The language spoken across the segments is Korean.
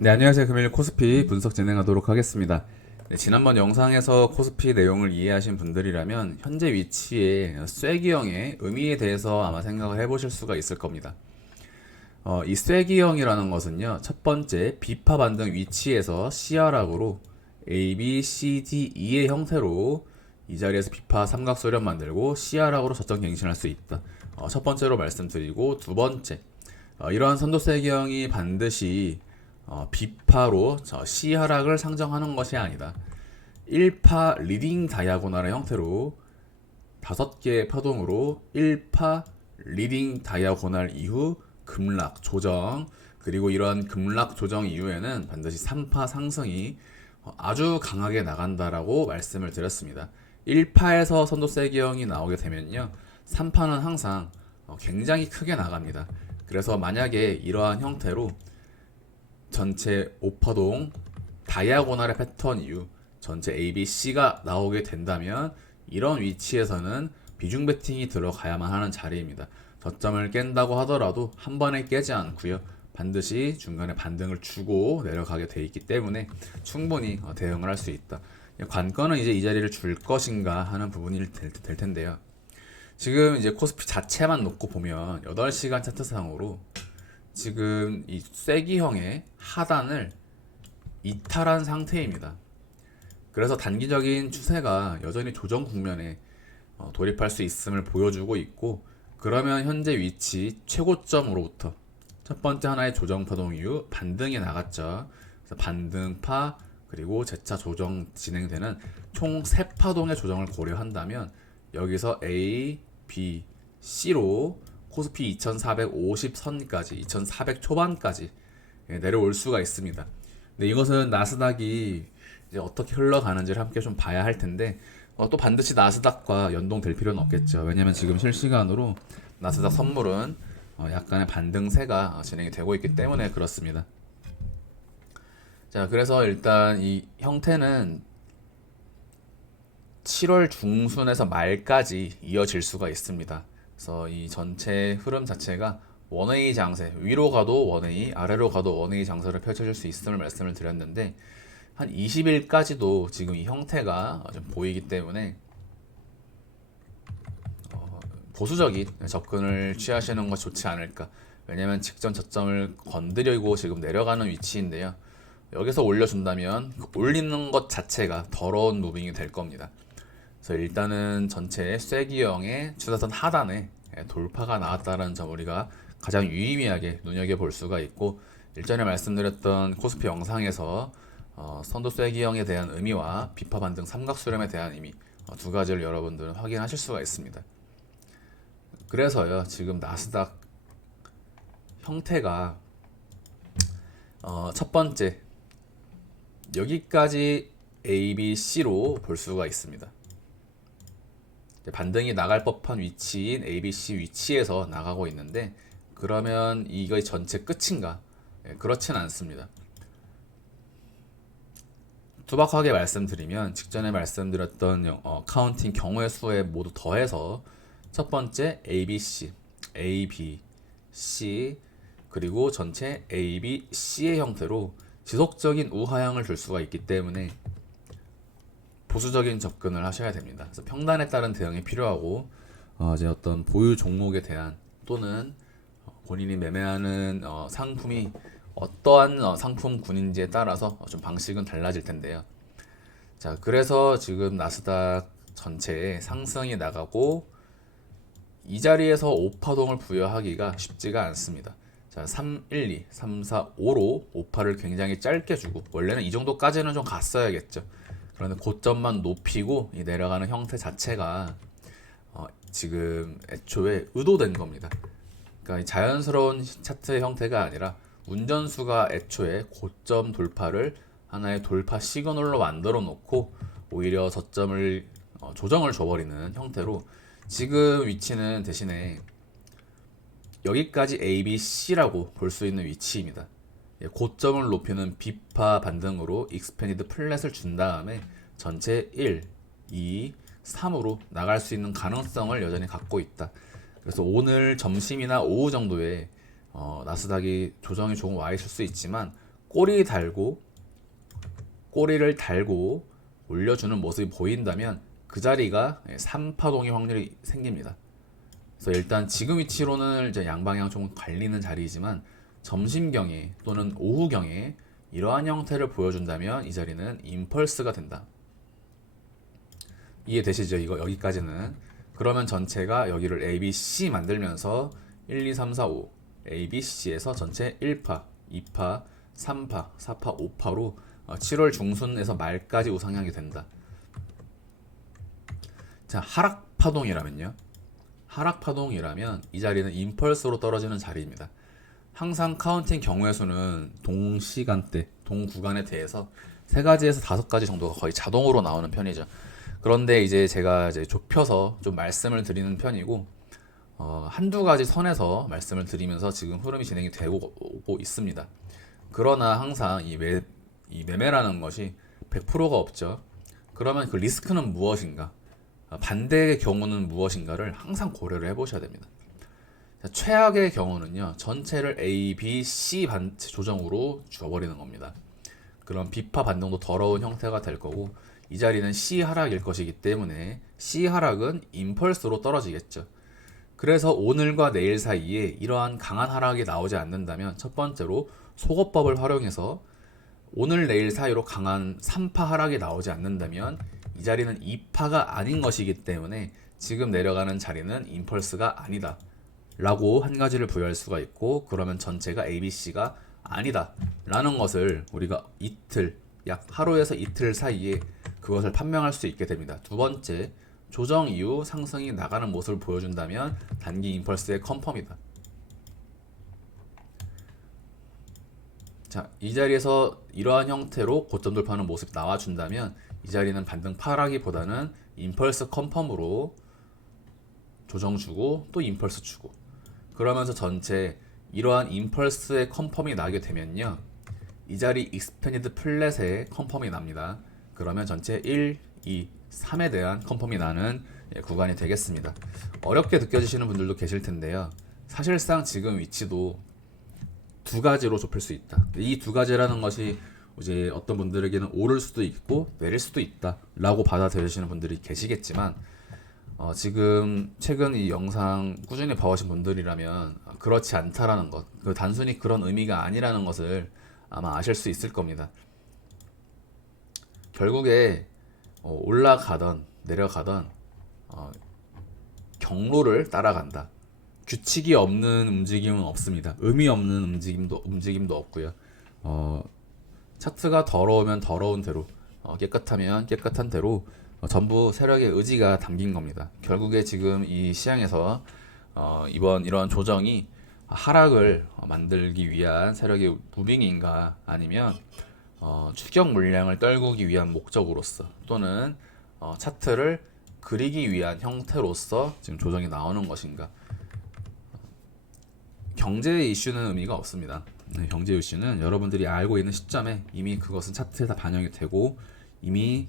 네, 안녕하세요. 금일 코스피 분석 진행하도록 하겠습니다. 네, 지난번 영상에서 코스피 내용을 이해하신 분들이라면 현재 위치의 쐐기형의 의미에 대해서 아마 생각을 해보실 수가 있을 겁니다. 이 쐐기형이라는 것은요, 첫 번째 비파 반등 위치에서 C하락으로 A, B, C, D, E의 형태로 이 자리에서 비파 삼각소련 만들고 C하락으로 저점 갱신할 수 있다. 첫 번째로 말씀드리고, 두 번째, 이러한 선도 쐐기형이 반드시 B파로 C 하락을 상정하는 것이 아니다. 1파 리딩 다이아고널의 형태로 5개의 파동으로 1파 리딩 다이아고널 이후 급락 조정, 그리고 이러한 급락 조정 이후에는 반드시 3파 상승이 아주 강하게 나간다라고 말씀을 드렸습니다. 1파에서 선도 쐐기형이 나오게 되면요, 3파는 항상 굉장히 크게 나갑니다. 그래서 만약에 이러한 형태로 전체 5파동 다이아고널의 패턴 이후 전체 A, B, C가 나오게 된다면 이런 위치에서는 비중 베팅이 들어가야만 하는 자리입니다. 저점을 깬다고 하더라도 한 번에 깨지 않고요, 반드시 중간에 반등을 주고 내려가게 돼 있기 때문에 충분히 대응을 할 수 있다. 관건은 이제 이 자리를 줄 것인가 하는 부분이 될 텐데요. 지금 이제 코스피 자체만 놓고 보면 8시간 차트상으로 지금 이 쐐기형의 하단을 이탈한 상태입니다. 그래서 단기적인 추세가 여전히 조정 국면에 돌입할 수 있음을 보여주고 있고, 그러면 현재 위치 최고점으로부터 첫 번째 하나의 조정 파동 이후 반등이 나갔죠. 그래서 반등파 그리고 재차 조정 진행되는 총 3파동의 조정을 고려한다면 여기서 A, B, C로 코스피 2450선까지 2400 초반까지 내려올 수가 있습니다. 근데 이것은 나스닥이 이제 어떻게 흘러가는지를 함께 좀 봐야 할 텐데, 또 반드시 나스닥과 연동될 필요는 없겠죠. 왜냐면 지금 실시간으로 나스닥 선물은 약간의 반등세가 진행이 되고 있기 때문에 그렇습니다. 자, 그래서 일단 이 형태는 7월 중순에서 말까지 이어질 수가 있습니다. 그래서 이 전체 흐름 자체가 원웨이 장세, 위로 가도 원웨이, 아래로 가도 원웨이 장세를 펼쳐질 수 있음을 말씀을 드렸는데, 한 20일까지도 지금 이 형태가 좀 보이기 때문에 보수적인 접근을 취하시는 것이 좋지 않을까. 왜냐면 직전 저점을 건드리고 지금 내려가는 위치인데요, 여기서 올려준다면 올리는 것 자체가 더러운 무빙이 될 겁니다. 그래서 일단은 전체 쐐기형의 추세선 하단에 돌파가 나왔다는 점 우리가 가장 유의미하게 눈여겨볼 수가 있고, 일전에 말씀드렸던 코스피 영상에서 선도 쐐기형에 대한 의미와 비파 반등 삼각수렴에 대한 의미, 두 가지를 여러분들은 확인하실 수가 있습니다. 그래서요, 지금 나스닥 형태가 첫 번째 여기까지 A, B, C로 볼 수가 있습니다. 반등이 나갈 법한 위치인 A, B, C 위치에서 나가고 있는데, 그러면 이거 전체 끝인가? 그렇진 않습니다. 투박하게 말씀드리면 직전에 말씀드렸던 카운팅 경우의 수에 모두 더해서 첫 번째 A, B, C, A, B, C 그리고 전체 A, B, C의 형태로 지속적인 우하향을 줄 수가 있기 때문에 보수적인 접근을 하셔야 됩니다. 그래서 평단에 따른 대응이 필요하고, 이제 어떤 보유 종목에 대한 또는 본인이 매매하는 상품이 어떠한 상품군인지에 따라서 좀 방식은 달라질 텐데요. 자, 그래서 지금 나스닥 전체에 상승이 나가고 이 자리에서 5파동을 부여하기가 쉽지가 않습니다. 자, 3, 1, 2, 3, 4, 5로 5파를 굉장히 짧게 주고, 원래는 이 정도까지는 좀 갔어야겠죠. 그런데 고점만 높이고 이 내려가는 형태 자체가 지금 애초에 의도된 겁니다. 그러니까 자연스러운 차트의 형태가 아니라 운전수가 애초에 고점 돌파를 하나의 돌파 시그널로 만들어 놓고 오히려 저점을 조정을 줘버리는 형태로 지금 위치는 대신에 여기까지 A, B, C라고 볼 수 있는 위치입니다. 고점을 높이는 비파 반등으로 익스펜디드 플랫을 준 다음에 전체 1, 2, 3으로 나갈 수 있는 가능성을 여전히 갖고 있다. 그래서 오늘 점심이나 오후 정도에 나스닥이 조정이 조금 와 있을 수 있지만 꼬리 달고 꼬리를 달고 올려주는 모습이 보인다면 그 자리가 3파동의 확률이 생깁니다. 그래서 일단 지금 위치로는 이제 양방향 좀 갈리는 자리이지만 점심경에 또는 오후경에 이러한 형태를 보여준다면 이 자리는 임펄스가 된다. 이해되시죠? 이거 여기까지는. 그러면 전체가 여기를 ABC 만들면서 1, 2, 3, 4, 5 ABC에서 전체 1파, 2파, 3파, 4파, 5파로 7월 중순에서 말까지 우상향이 된다. 자, 하락파동이라면요. 하락파동이라면 이 자리는 임펄스로 떨어지는 자리입니다. 항상 카운팅 경우의 수는 동시간대, 동구간에 대해서 3가지에서 5가지 정도가 거의 자동으로 나오는 편이죠. 그런데 이제 제가 이제 좁혀서 좀 말씀을 드리는 편이고, 한두 가지 선에서 말씀을 드리면서 지금 흐름이 진행이 되고 오고 있습니다. 그러나 항상 이 매매라는 것이 100%가 없죠. 그러면 그 리스크는 무엇인가? 반대의 경우는 무엇인가를 항상 고려를 해보셔야 됩니다. 자, 최악의 경우는요, 전체를 A, B, C 조정으로 줘버리는 겁니다. 그럼 B파 반등도 더러운 형태가 될 거고, 이 자리는 C 하락일 것이기 때문에 C 하락은 임펄스로 떨어지겠죠. 그래서 오늘과 내일 사이에 이러한 강한 하락이 나오지 않는다면 첫 번째로 속어법을 활용해서 오늘 내일 사이로 강한 3파 하락이 나오지 않는다면 이 자리는 2파가 아닌 것이기 때문에 지금 내려가는 자리는 임펄스가 아니다 라고 한 가지를 부여할 수가 있고, 그러면 전체가 ABC가 아니다 라는 것을 우리가 약 하루에서 이틀 사이에 그것을 판명할 수 있게 됩니다. 두 번째, 조정 이후 상승이 나가는 모습을 보여준다면 단기 임펄스의 컨펌이다. 자, 이 자리에서 이러한 형태로 고점 돌파하는 모습이 나와준다면 이 자리는 반등 파라기보다는 임펄스 컨펌으로 조정 주고 또 임펄스 주고, 그러면서 전체 이러한 임펄스의 컨펌이 나게 되면요, 이 자리 익스펜디드 플랫의 컨펌이 납니다. 그러면 전체 1, 2, 3에 대한 컨펌이 나는 구간이 되겠습니다. 어렵게 느껴지시는 분들도 계실 텐데요. 사실상 지금 위치도 두 가지로 좁힐 수 있다. 이 두 가지라는 것이 이제 어떤 분들에게는 오를 수도 있고 내릴 수도 있다라고 받아들이시는 분들이 계시겠지만, 지금 최근 이 영상 꾸준히 봐오신 분들이라면 그렇지 않다라는 것, 단순히 그런 의미가 아니라는 것을 아마 아실 수 있을 겁니다. 결국에 올라가던 내려가던 경로를 따라간다. 규칙이 없는 움직임은 없습니다. 의미 없는 움직임도 없고요. 차트가 더러우면 더러운 대로, 깨끗하면 깨끗한 대로 전부 세력의 의지가 담긴 겁니다. 결국에 지금 이 시장에서 이번 이런 조정이 하락을 만들기 위한 세력의 무빙인가, 아니면 추격 물량을 떨구기 위한 목적으로서, 또는 차트를 그리기 위한 형태로서 지금 조정이 나오는 것인가. 경제 이슈는 의미가 없습니다. 경제 이슈는 여러분들이 알고 있는 시점에 이미 그것은 차트에 다 반영이 되고, 이미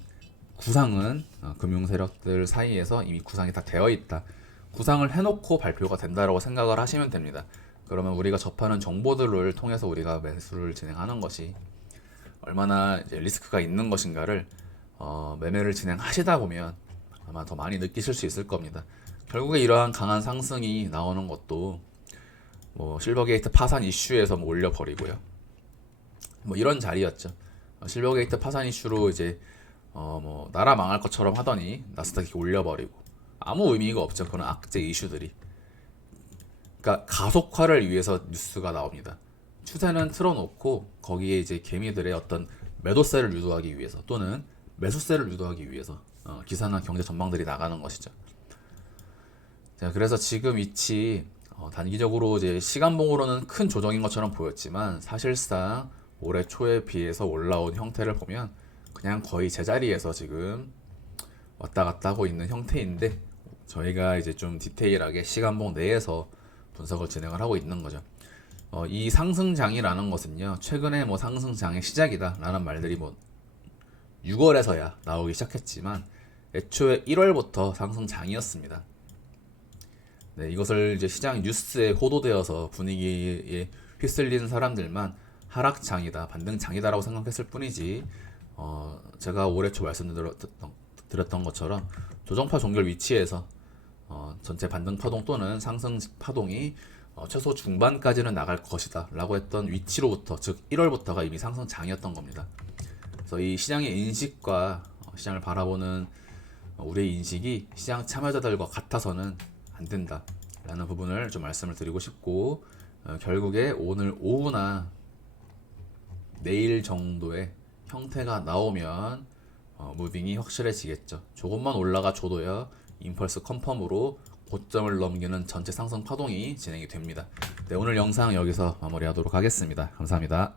구상은 금융 세력들 사이에서 이미 구상이 다 되어 있다. 구상을 해놓고 발표가 된다라고 생각을 하시면 됩니다. 그러면 우리가 접하는 정보들을 통해서 우리가 매수를 진행하는 것이 얼마나 이제 리스크가 있는 것인가를 매매를 진행하시다 보면 아마 더 많이 느끼실 수 있을 겁니다. 결국에 이러한 강한 상승이 나오는 것도 실버게이트 파산 이슈에서 올려버리고요. 이런 자리였죠. 실버게이트 파산 이슈로 이제 나라 망할 것처럼 하더니 나스닥이 올려버리고 아무 의미가 없죠. 그런 악재 이슈들이. 그러니까 가속화를 위해서 뉴스가 나옵니다. 추세는 틀어놓고 거기에 이제 개미들의 어떤 매도세를 유도하기 위해서 또는 매수세를 유도하기 위해서 기사나 경제 전망들이 나가는 것이죠. 자, 그래서 지금 위치 단기적으로 이제 시간봉으로는 큰 조정인 것처럼 보였지만 사실상 올해 초에 비해서 올라온 형태를 보면 그냥 거의 제자리에서 지금 왔다 갔다 하고 있는 형태인데, 저희가 이제 좀 디테일하게 시간봉 내에서 분석을 진행을 하고 있는 거죠. 이 상승장이라는 것은요, 최근에 상승장의 시작이다 라는 말들이 6월에서야 나오기 시작했지만 애초에 1월부터 상승장이었습니다. 네, 이것을 이제 시장 뉴스에 호도되어서 분위기에 휩쓸리는 사람들만 하락장이다, 반등장이다라고 생각했을 뿐이지, 제가 올해 초 말씀드렸던 것처럼 조정파 종결 위치에서 전체 반등 파동 또는 상승 파동이 최소 중반까지는 나갈 것이다 라고 했던 위치로부터, 즉 1월부터가 이미 상승장이었던 겁니다. 그래서 이 시장의 인식과 시장을 바라보는 우리의 인식이 시장 참여자들과 같아서는 안 된다 라는 부분을 좀 말씀을 드리고 싶고, 결국에 오늘 오후나 내일 정도의 형태가 나오면 무빙이 확실해지겠죠. 조금만 올라가 줘도요, 임펄스 컨펌으로 고점을 넘기는 전체 상승 파동이 진행이 됩니다. 네, 오늘 영상 여기서 마무리하도록 하겠습니다. 감사합니다.